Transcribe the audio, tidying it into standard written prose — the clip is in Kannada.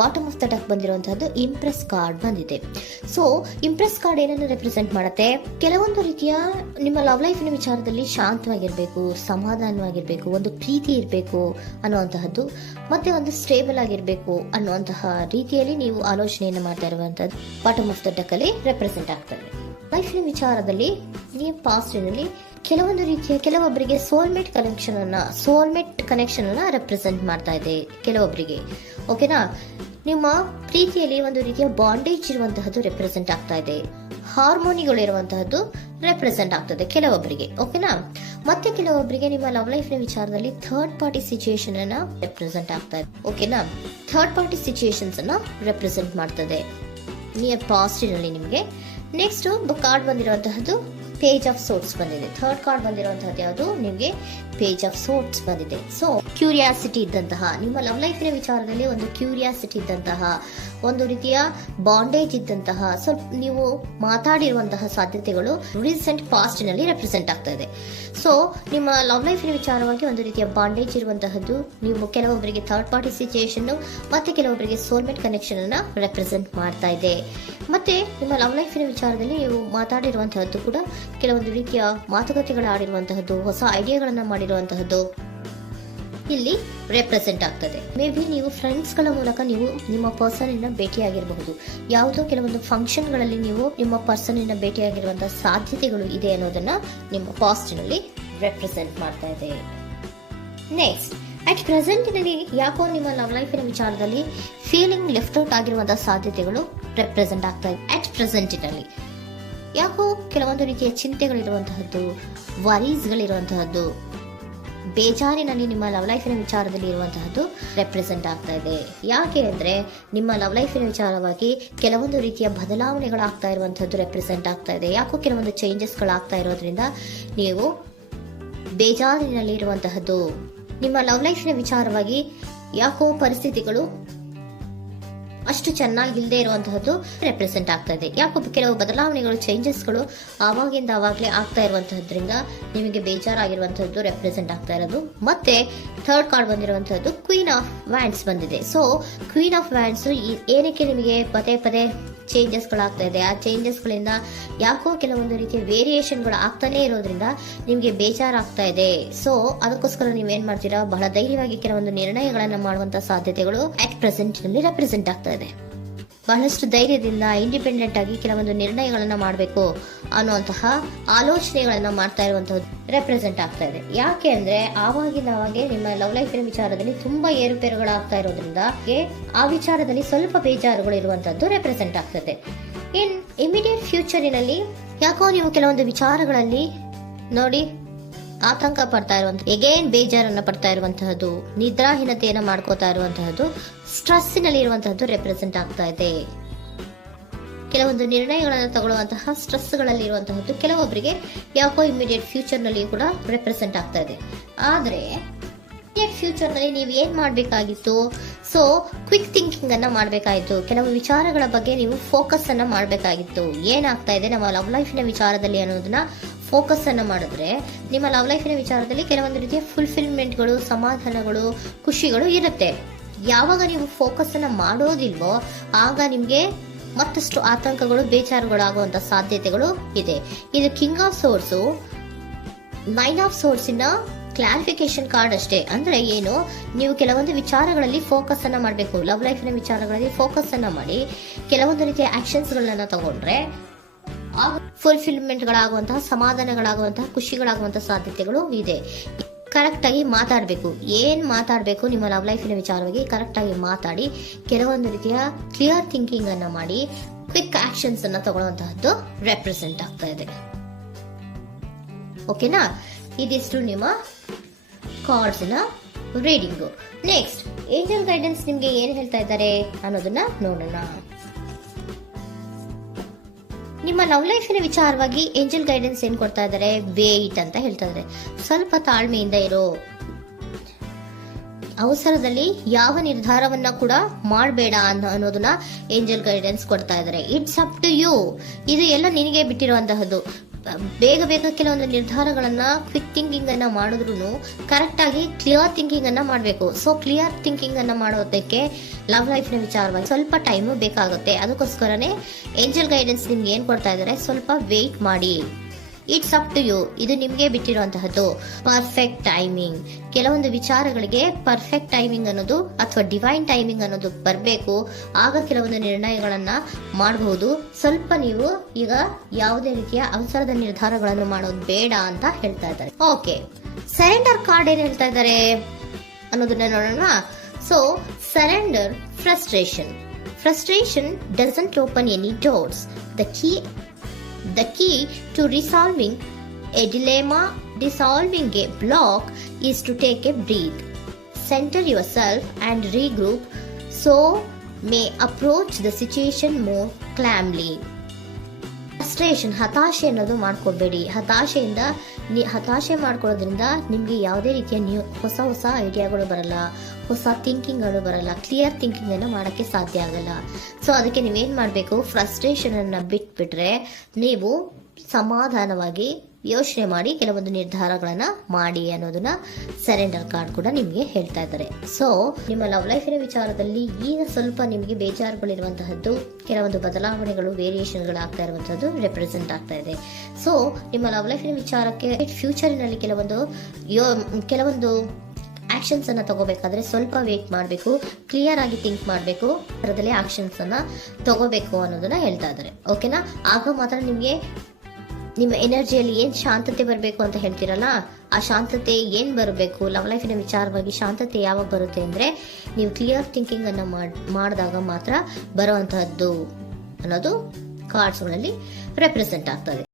ಬಾಟಮ್ ಆಫ್ ದ ಡೆಕ್ ಬಂದಿರುವಂತಹದ್ದು ಇಂಪ್ರೆಸ್ ಕಾರ್ಡ್ ಬಂದಿದೆ. ಸೊ ಇಂಪ್ರೆಸ್ ಕಾರ್ಡ್ ಏನನ್ನು ರೆಪ್ರೆಸೆಂಟ್ ಮಾಡುತ್ತೆ? ಕೆಲವೊಂದು ರೀತಿಯ ನಿಮ್ಮ ಲವ್ ಲೈಫಿನ ವಿಚಾರದಲ್ಲಿ ಶಾಂತವಾಗಿರ್ಬೇಕು, ಸಮಾಧಾನವಾಗಿರ್ಬೇಕು, ಒಂದು ಪ್ರೀತಿ ಇರಬೇಕು ಅನ್ನುವಂತಹದ್ದು, ಮತ್ತೆ ಒಂದು ಸ್ಟೇಬಲ್ ಆಗಿರ್ಬೇಕು ಅನ್ನುವಂತಹ ರೀತಿಯಲ್ಲಿ ನೀವು ಆಲೋಚನೆಯನ್ನು ಮಾಡ್ತಾ ಇರುವಂತಹದ್ದು ಬಾಟಮ್ ಆಫ್ ದ ಡೆಕ್ ಅಲ್ಲಿ ರೆಪ್ರೆಸೆಂಟ್ ಆಗ್ತದೆ. ಲೈಫಿನ ವಿಚಾರದಲ್ಲಿ ನೀವು ಪಾಸ್ಟಿನಲ್ಲಿ ಕೆಲವೊಂದು ರೀತಿಯ ಕೆಲವೊಬ್ಬರಿಗೆ ಸೋಲ್ಮೇಟ್ ಕನೆಕ್ಷನ್ ಅನ್ನ ರೆಪ್ರೆಸೆಂಟ್ ಮಾಡ್ತಾ ಇದೆ ಕೆಲವೊಬ್ಬರಿಗೆ. ಓಕೆನಾ? ನಿಮ್ಮ ಪ್ರೀತಿಯಲ್ಲಿ ಒಂದು ರೀತಿಯ ಬಾಂಡೇಜ್ ಇರುವಂತಹದ್ದು ರೆಪ್ರೆಸೆಂಟ್ ಆಗ್ತಾ ಇದೆ. ಹಾರ್ಮೋನಿಗಳು ಇರುವಂತಹದ್ದು ರೆಪ್ರೆಸೆಂಟ್ ಆಗ್ತದೆ ಕೆಲವೊಬ್ಬರಿಗೆ. ಓಕೆನಾ? ಮತ್ತೆ ಕೆಲವೊಬ್ಬರಿಗೆ ನಿಮ್ಮ ಲವ್ ಲೈಫ್ ನ ವಿಚಾರದಲ್ಲಿ ಥರ್ಡ್ ಪಾರ್ಟಿ ಸಿಚುಯೇಷನ್ ಅನ್ನ ರೆಪ್ರೆಸೆಂಟ್ ಆಗ್ತಾ ಇದೆ. ಓಕೆನಾ? ಥರ್ಡ್ ಪಾರ್ಟಿ ಸಿಚುಯೇಷನ್ಸ್ ಅನ್ನ ರೆಪ್ರೆಸೆಂಟ್ ಮಾಡ್ತದೆ ನಿಯರ್ ಪಾಸ್ಟಿನಲ್ಲಿ ನಿಮಗೆ. ನೆಕ್ಸ್ಟ್ ಕಾರ್ಡ್ ಬಂದಿರುವಂತಹದ್ದು ಪೇಜ್ ಆಫ್ ಸೋರ್ಟ್ಸ್ ಬಂದಿದೆ. ಥರ್ಡ್ ಕಾರ್ಡ್ ಬಂದಿರುವಂತಹದ್ದು ಯಾವುದು? ನಿಮಗೆ ಪೇಜ್ ಆಫ್ ಸೋರ್ಟ್ಸ್ ಬಂದಿದೆ. ಸೊ ಕ್ಯೂರಿಯಾಸಿಟಿ ಇದ್ದಂತಹ, ನಿಮ್ಮ ಲವ್ ಲೈಫಿನ ವಿಚಾರದಲ್ಲಿ ಒಂದು ಕ್ಯೂರಿಯಾಸಿಟಿ ಇದ್ದಂತಹ, ಒಂದು ರೀತಿಯ ಬಾಂಡೇಜ್ ಇದ್ದಂತಹ, ಸ್ವಲ್ಪ ನೀವು ಮಾತಾಡಿರುವಂತಹ ಸಾಧ್ಯತೆಗಳು ರೀಸೆಂಟ್ ಪಾಸ್ಟ್ ನಲ್ಲಿ ರೆಪ್ರೆಸೆಂಟ್ ಆಗ್ತಾ ಇದೆ. ಸೊ ನಿಮ್ಮ ಲವ್ ಲೈಫಿನ ವಿಚಾರವಾಗಿ ಒಂದು ರೀತಿಯ ಬಾಂಡೇಜ್ ಇರುವಂತಹದ್ದು, ನೀವು ಕೆಲವೊಬ್ಬರಿಗೆ ಥರ್ಡ್ ಪಾರ್ಟಿ ಸಿಚುಯೇಷನ್ ಮತ್ತೆ ಕೆಲವೊಬ್ಬರಿಗೆ ಸೋಲ್ಮೇಟ್ ಕನೆಕ್ಷನ್ ಅನ್ನ ರೆಪ್ರೆಸೆಂಟ್ ಮಾಡ್ತಾ ಇದೆ. ಮತ್ತೆ ನಿಮ್ಮ ಲವ್ ಲೈಫಿನ ವಿಚಾರದಲ್ಲಿ ನೀವು ಮಾತಾಡಿರುವಂತಹದ್ದು ಕೂಡ ಕೆಲವೊಂದು ರೀತಿಯ ಮಾತುಕತೆಗಳು ಆಡಿರುವಂತಹದ್ದು, ಹೊಸ ಐಡಿಯಾಗಳನ್ನ ಮಾಡಿರುವಂತಹದ್ದು ಇಲ್ಲಿ ರೆಪ್ರೆಸೆಂಟ್ ಆಗ್ತದೆ. ಮೇ ಬಿ ನೀವು ಫ್ರೆಂಡ್ಸ್ ಗಳ ಮೂಲಕ ನೀವು ನಿಮ್ಮ ಪರ್ಸನ್ ಅನ್ನ ಭೇಟಿಯಾಗಿರಬಹುದು. ಯಾವುದೋ ಕೆಲವೊಂದು ಫಂಕ್ಷನ್ ಗಳಲ್ಲಿ ನೀವು ನಿಮ್ಮ ಪರ್ಸನ್ ಅನ್ನ ಭೇಟಿಯಾಗಿರುವಂತಹ ಸಾಧ್ಯತೆಗಳು ಇದೆ ಅನ್ನೋದನ್ನ ನಿಮ್ಮ ಪಾಸ್ಟ್ ನಲ್ಲಿ ರೆಪ್ರೆಸೆಂಟ್ ಮಾಡ್ತಾ ಇದೆ. ನೆಕ್ಸ್ಟ್, ಅಟ್ ಪ್ರೆಸೆಂಟ್ನಲ್ಲಿ ಯಾಕೋ ನಿಮ್ಮ ಲವ್ ಲೈಫಿನ ವಿಚಾರದಲ್ಲಿ ಫೀಲಿಂಗ್ ಲೆಫ್ಟ್ ಔಟ್ ಆಗಿರುವಂತಹ ಸಾಧ್ಯತೆಗಳು ರೆಪ್ರೆಸೆಂಟ್ ಆಗ್ತಾ ಇದೆ. ಅಟ್ ಪ್ರೆಸೆಂಟ್ನಲ್ಲಿ ಯಾಕೋ ಕೆಲವೊಂದು ರೀತಿಯ ಚಿಂತೆಗಳಿರುವಂತಹದ್ದು, ವರೀಸ್ಗಳಿರುವಂತಹದ್ದು, ಬೇಜಾರಿನಲ್ಲಿ ನಿಮ್ಮ ಲವ್ ಲೈಫಿನ ವಿಚಾರದಲ್ಲಿ ಇರುವಂತಹದ್ದು ರೆಪ್ರೆಸೆಂಟ್ ಆಗ್ತಾ ಇದೆ. ಯಾಕೆ ಅಂದ್ರೆ ನಿಮ್ಮ ಲವ್ ಲೈಫಿನ ವಿಚಾರವಾಗಿ ಕೆಲವೊಂದು ರೀತಿಯ ಬದಲಾವಣೆಗಳಾಗ್ತಾ ಇರುವಂತಹದ್ದು ರೆಪ್ರೆಸೆಂಟ್ ಆಗ್ತಾ ಇದೆ. ಯಾಕೋ ಕೆಲವೊಂದು ಚೇಂಜಸ್ಗಳಾಗ್ತಾ ಇರೋದ್ರಿಂದ ನೀವು ಬೇಜಾರಿನಲ್ಲಿ ಇರುವಂತಹದ್ದು. ನಿಮ್ಮ ಲವ್ ಲೈಫಿನ ವಿಚಾರವಾಗಿ ಯಾಕೋ ಪರಿಸ್ಥಿತಿಗಳು ಅಷ್ಟು ಚೆನ್ನಾಗಿಲ್ಲದೆ ಇರುವಂತಹದ್ದು ರೆಪ್ರೆಸೆಂಟ್ ಆಗ್ತಾ ಇದೆ. ಯಾಕೋ ಕೆಲವು ಬದಲಾವಣೆಗಳು, ಚೇಂಜಸ್ಗಳು ಆವಾಗಿಂದ ಆವಾಗಲೇ ಆಗ್ತಾ ಇರುವಂತಹದ್ರಿಂದ ನಿಮಗೆ ಬೇಜಾರಾಗಿರುವಂತಹದ್ದು ರೆಪ್ರೆಸೆಂಟ್ ಆಗ್ತಾ ಇರೋದು. ಮತ್ತೆ ಥರ್ಡ್ ಕಾರ್ಡ್ ಬಂದಿರುವಂತಹದ್ದು ಕ್ವೀನ್ ಆಫ್ ವ್ಯಾಂಡ್ಸ್ ಬಂದಿದೆ. ಸೊ ಕ್ವೀನ್ ಆಫ್ ವ್ಯಾಂಡ್ಸ್ ಏನಕ್ಕೆ ನಿಮಗೆ ಪದೇ ಪದೇ ಚೇಂಜಸ್ಗಳಾಗ್ತಾ ಇದೆ? ಆ ಚೇಂಜಸ್ಗಳಿಂದ ಯಾಕೋ ಕೆಲವೊಂದು ರೀತಿಯ ವೇರಿಯೇಷನ್ಗಳು ಆಗ್ತಾನೆ ಇರೋದ್ರಿಂದ ನಿಮಗೆ ಬೇಜಾರಾಗ್ತಾ ಇದೆ. ಸೊ ಅದಕ್ಕೋಸ್ಕರ ನೀವೇನ್ ಮಾಡ್ತೀರಾ? ಬಹಳ ಧೈರ್ಯವಾಗಿ ಕೆಲವೊಂದು ನಿರ್ಣಯಗಳನ್ನ ಮಾಡುವಂತಹ ಸಾಧ್ಯತೆಗಳು ಅಟ್ ಪ್ರೆಸೆಂಟ್ ನಲ್ಲಿ ರೆಪ್ರೆಸೆಂಟ್ ಆಗ್ತಾ ಇದೆ. ಬಹಳಷ್ಟು ಧೈರ್ಯದಿಂದ ಇಂಡಿಪೆಂಡೆಂಟ್ ಆಗಿ ಕೆಲವೊಂದು ನಿರ್ಣಯಗಳನ್ನ ಮಾಡಬೇಕು ಅನ್ನುವಂತಹ ಆಲೋಚನೆಗಳನ್ನ ಮಾಡ್ತಾ ಇರುವಂತಹದ್ದು ರೆಪ್ರೆಸೆಂಟ್ ಆಗ್ತಾ ಇದೆ. ಯಾಕೆ ಅಂದ್ರೆ ಆವಾಗಿನವಾಗೆ ನಿಮ್ಮ ಲವ್ ಲೈಫಿನ ವಿಚಾರದಲ್ಲಿ ತುಂಬಾ ಏರುಪೇರುಗಳಾಗ್ತಾ ಇರೋದ್ರಿಂದ ಆ ವಿಚಾರದಲ್ಲಿ ಸ್ವಲ್ಪ ಬೇಜಾರುಗಳು ಇರುವಂತದ್ದು ರೆಪ್ರೆಸೆಂಟ್ ಆಗ್ತದೆ. ಇನ್ ಇಮಿಡಿಯೇಟ್ ಫ್ಯೂಚರಿನಲ್ಲಿ ಯಾಕೋ ನೀವು ಕೆಲವೊಂದು ವಿಚಾರಗಳಲ್ಲಿ ನೋಡಿ ಆತಂಕ ಪಡ್ತಾ ಇರುವಂತಹ, ಎಗೇನ್ ಬೇಜಾರನ್ನ ಪಡ್ತಾ ಇರುವಂತಹದ್ದು, ನಿದ್ರಾಹೀನತೆಯನ್ನ ಮಾಡ್ಕೋತಾ ಇರುವಂತಹದ್ದು, ಸ್ಟ್ರೆಸ್ಸಿನಲ್ಲಿ ಇರುವಂತಹದ್ದು ರೆಪ್ರೆಸೆಂಟ್ ಆಗ್ತಾ ಇದೆ. ಕೆಲವೊಂದು ನಿರ್ಣಯಗಳನ್ನು ತಗೊಳ್ಳುವಂತಹ ಸ್ಟ್ರೆಸ್ಗಳಲ್ಲಿ ಇರುವಂತಹದ್ದು ಕೆಲವೊಬ್ಬರಿಗೆ ಯಾಕೋ ಇಮಿಡಿಯೇಟ್ ಫ್ಯೂಚರ್ ನಲ್ಲಿ ಕೂಡ ರೆಪ್ರೆಸೆಂಟ್ ಆಗ್ತಾ ಇದೆ. ಆದ್ರೆ ಫ್ಯೂಚರ್ ನಲ್ಲಿ ನೀವು ಏನ್ ಮಾಡ್ಬೇಕಾಗಿತ್ತು? ಸೊ ಕ್ವಿಕ್ ಥಿಂಕಿಂಗ್ ಅನ್ನ ಮಾಡ್ಬೇಕಾಗಿತ್ತು. ಕೆಲವು ವಿಚಾರಗಳ ಬಗ್ಗೆ ನೀವು ಫೋಕಸ್ ಅನ್ನ ಮಾಡ್ಬೇಕಾಗಿತ್ತು. ಏನಾಗ್ತಾ ಇದೆ ನಮ್ಮ ಲವ್ ಲೈಫಿನ ವಿಚಾರದಲ್ಲಿ ಅನ್ನೋದನ್ನ ಫೋಕಸ್ ಅನ್ನ ಮಾಡಿದ್ರೆ ನಿಮ್ಮ ಲವ್ ಲೈಫಿನ ವಿಚಾರದಲ್ಲಿ ಕೆಲವೊಂದು ರೀತಿಯ ಫುಲ್ಫಿಲ್ಮೆಂಟ್ಗಳು, ಸಮಾಧಾನಗಳು, ಖುಷಿಗಳು ಇರುತ್ತೆ. ಯಾವಾಗ ನೀವು ಫೋಕಸ್ ಅನ್ನ ಮಾಡೋದಿಲ್ವೋ ಆಗ ನಿಮ್ಗೆ ಮತ್ತಷ್ಟು ಆತಂಕಗಳು, ಬೇಜಾರುಗಳು ಆಗುವಂತ ಸಾಧ್ಯತೆಗಳು ಇದೆ. ಇದು king of swords, nine of ಸೋರ್ಸಿನ ಕ್ಲಾರಿಫಿಕೇಶನ್ ಕಾರ್ಡ್ ಅಷ್ಟೇ. ಅಂದ್ರೆ ಏನು? ನೀವು ಕೆಲವೊಂದು ವಿಚಾರಗಳಲ್ಲಿ ಫೋಕಸ್ ಅನ್ನ ಮಾಡಬೇಕು. ಲವ್ ಲೈಫಿನ ವಿಚಾರಗಳಲ್ಲಿ ಫೋಕಸ್ ಅನ್ನ ಮಾಡಿ ಕೆಲವೊಂದು ರೀತಿಯ ಆಕ್ಷನ್ಸ್ ಗಳನ್ನ ತಗೊಂಡ್ರೆ ಫುಲ್ಫಿಲ್ಮೆಂಟ್ ಗಳಾಗುವಂತಹ, ಸಮಾಧಾನಗಳಾಗುವಂತಹ, ಖುಷಿಗಳಾಗುವಂತಹ ಸಾಧ್ಯತೆಗಳು ಇದೆ. ಕರೆಕ್ಟ್ ಆಗಿ ಮಾತಾಡಬೇಕು. ಏನ್ ಮಾತಾಡಬೇಕು ನಿಮ್ಮ ಲವ್ ಲೈಫಿನ ವಿಚಾರವಾಗಿ ಕರೆಕ್ಟ್ ಆಗಿ ಮಾತಾಡಿ ಕೆಲವೊಂದು ರೀತಿಯ ಕ್ಲಿಯರ್ ಥಿಂಕಿಂಗ್ ಅನ್ನ ಮಾಡಿ ಕ್ವಿಕ್ ಆಕ್ಷನ್ಸ್ ಅನ್ನ ತಗೊಳ್ಳುವಂತಹದ್ದು ರೆಪ್ರೆಸೆಂಟ್ ಆಗ್ತಾ ಇದೆ. ಓಕೆನಾ? ಇದಿಷ್ಟು ನಿಮ್ಮ ಕಾರ್ಡ್ಸ್ ನ ರೀಡಿಂಗು. ನೆಕ್ಸ್ಟ್, ಏಂಜಲ್ ಗೈಡೆನ್ಸ್ ನಿಮ್ಗೆ ಏನ್ ಹೇಳ್ತಾ ಇದ್ದಾರೆ ಅನ್ನೋದನ್ನ ನೋಡೋಣ. ನಿಮ್ಮ ಲವ್ ಲೈಫಿನ ವಿಚಾರವಾಗಿ ಏಂಜಲ್ ಗೈಡೆನ್ಸ್ ಏನ್ ಕೊಡ್ತಾ ಇದ್ದಾರೆ? ವೇಟ್ ಅಂತ ಹೇಳ್ತಾ ಇದ್ದಾರೆ. ಸ್ವಲ್ಪ ತಾಳ್ಮೆಯಿಂದ ಇರೋ, ಅವಸರದಲ್ಲಿ ಯಾವ ನಿರ್ಧಾರವನ್ನ ಕೂಡ ಮಾಡಬೇಡ ಅನ್ನೋದನ್ನ ಏಂಜಲ್ ಗೈಡೆನ್ಸ್ ಕೊಡ್ತಾ ಇದ್ದಾರೆ. It's up to you. ಇದು ಎಲ್ಲ ನಿನಗೆ ಬಿಟ್ಟಿರುವಂತಹದ್ದು. ಬೇಗ ಬೇಗ ಕೆಲವೊಂದು ನಿರ್ಧಾರಗಳನ್ನ ಕ್ವಿಕ್ ಥಿಂಕಿಂಗ್ ಅನ್ನ ಮಾಡಿದ್ರು ಕರೆಕ್ಟ್ ಆಗಿ ಕ್ಲಿಯರ್ ಥಿಂಕಿಂಗ್ ಅನ್ನ ಮಾಡಬೇಕು. ಸೊ ಕ್ಲಿಯರ್ ಥಿಂಕಿಂಗ್ ಅನ್ನ ಮಾಡೋದಕ್ಕೆ ಲವ್ ಲೈಫ್ ನ ವಿಚಾರವಾಗಿ ಸ್ವಲ್ಪ ಟೈಮು ಬೇಕಾಗುತ್ತೆ. ಅದಕ್ಕೋಸ್ಕರನೇ ಏಂಜಲ್ ಗೈಡೆನ್ಸ್ ನಿಮ್ಗೆ ಏನ್ ಕೊಡ್ತಾ ಇದ್ದಾರೆ, ಸ್ವಲ್ಪ ವೇಟ್ ಮಾಡಿ. ಇಟ್ಸ್ ಅಪ್ ಟು ಯು, ಇದು ನಿಮ್ಗೆ ಬಿಟ್ಟಿರುವಂತಹದ್ದು. ಪರ್ಫೆಕ್ಟ್ ಟೈಮಿಂಗ್, ಕೆಲವೊಂದು ವಿಚಾರಗಳಿಗೆ ಪರ್ಫೆಕ್ಟ್ ಟೈಮಿಂಗ್ ಅನ್ನೋದು ಅಥವಾ ಡಿವೈನ್ ಟೈಮಿಂಗ್ ಅನ್ನೋದು ಬರಬೇಕು. ಆಗ ಕೆಲವೊಂದು ನಿರ್ಣಯಗಳನ್ನ ಮಾಡಬಹುದು. ಸ್ವಲ್ಪ ನೀವು ಈಗ ಯಾವುದೇ ರೀತಿಯ ಅವಸರದ ನಿರ್ಧಾರಗಳನ್ನು ಮಾಡೋದು ಬೇಡ ಅಂತ ಹೇಳ್ತಾ ಇದ್ದಾರೆ. ಓಕೆ, ಸರೆಂಡರ್ ಕಾರ್ಡ್ ಏನ್ ಹೇಳ್ತಾ ಇದ್ದಾರೆ ಅನ್ನೋದನ್ನ ನೋಡೋಣ. So surrender frustration doesn't open any doors. The key to resolving a dilemma, dissolving a block, is to take a breath, center yourself and regroup so may approach the situation more calmly. Frustration, ಹತಾಶೆ ಅನ್ನೋದು ಮಾಡ್ಕೋಬೇಡಿ. ಹತಾಶೆ ಮಾಡ್ಕೊಳ್ಳೋದ್ರಿಂದ ನಿಮ್ಗೆ ಯಾವುದೇ ರೀತಿಯ ಹೊಸ ಐಡಿಯಾಗಳು ಬರಲ್ಲ, ಹೊಸ ಥಿಂಕಿಂಗ್ಗಳು ಬರಲ್ಲ, ಕ್ಲಿಯರ್ ಥಿಂಕಿಂಗ್ ಅನ್ನ ಮಾಡಕ್ಕೆ ಸಾಧ್ಯ ಆಗಲ್ಲ. ಸೊ ಅದಕ್ಕೆ ನೀವೇನ್ ಮಾಡ್ಬೇಕು, ಫ್ರಸ್ಟ್ರೇಷನ್ ಅನ್ನ ಬಿಟ್ಬಿಟ್ರೆ ನೀವು ಸಮಾಧಾನವಾಗಿ ಯೋಚನೆ ಮಾಡಿ ಕೆಲವೊಂದು ನಿರ್ಧಾರಗಳನ್ನ ಮಾಡಿ ಅನ್ನೋದನ್ನ ಸರೆಂಡರ್ ಕಾರ್ಡ್ ಕೂಡ ನಿಮ್ಗೆ ಹೇಳ್ತಾ ಇದ್ದಾರೆ. ಸೊ ನಿಮ್ಮ ಲವ್ ಲೈಫಿನ ವಿಚಾರದಲ್ಲಿ ಈಗ ಸ್ವಲ್ಪ ನಿಮಗೆ ಬೇಜಾರುಗಳಿರುವಂತಹದ್ದು, ಕೆಲವೊಂದು ಬದಲಾವಣೆಗಳು, ವೇರಿಯೇಷನ್ಗಳು ಆಗ್ತಾ ಇರುವಂತಹದ್ದು ರೆಪ್ರೆಸೆಂಟ್ ಆಗ್ತಾ ಇದೆ. ಸೊ ನಿಮ್ಮ ಲವ್ ಲೈಫಿನ ವಿಚಾರಕ್ಕೆ ಫ್ಯೂಚರಿನಲ್ಲಿ ಕೆಲವೊಂದು ಆಕ್ಷನ್ಸ್ ಅನ್ನ ತಗೋಬೇಕಾದ್ರೆ ಸ್ವಲ್ಪ ವೇಟ್ ಮಾಡಬೇಕು, ಕ್ಲಿಯರ್ ಆಗಿ ಥಿಂಕ್ ಮಾಡಬೇಕು, ಅದರಲ್ಲೇ ಆಕ್ಷನ್ಸ್ ಅನ್ನ ತಗೋಬೇಕು ಅನ್ನೋದನ್ನ ಹೇಳ್ತಾ ಇದ್ದಾರೆ. ಓಕೆನಾ? ಆಗ ಮಾತ್ರ ನಿಮ್ಗೆ ನಿಮ್ಮ ಎನರ್ಜಿಯಲ್ಲಿ ಏನ್ ಶಾಂತತೆ ಬರಬೇಕು ಅಂತ ಹೇಳ್ತೀರಲ್ಲ, ಆ ಶಾಂತತೆ ಏನ್ ಬರಬೇಕು, ಲವ್ ಲೈಫಿನ ವಿಚಾರವಾಗಿ ಶಾಂತತೆ ಯಾವಾಗ ಬರುತ್ತೆ ಅಂದ್ರೆ ನೀವು ಕ್ಲಿಯರ್ ಥಿಂಕಿಂಗ್ ಅನ್ನ ಮಾಡಿದಾಗ ಮಾತ್ರ ಬರುವಂತಹದ್ದು ಅನ್ನೋದು ಕಾರ್ಡ್ಸ್ ಗಳಲ್ಲಿ ರೆಪ್ರೆಸೆಂಟ್ ಆಗ್ತದೆ.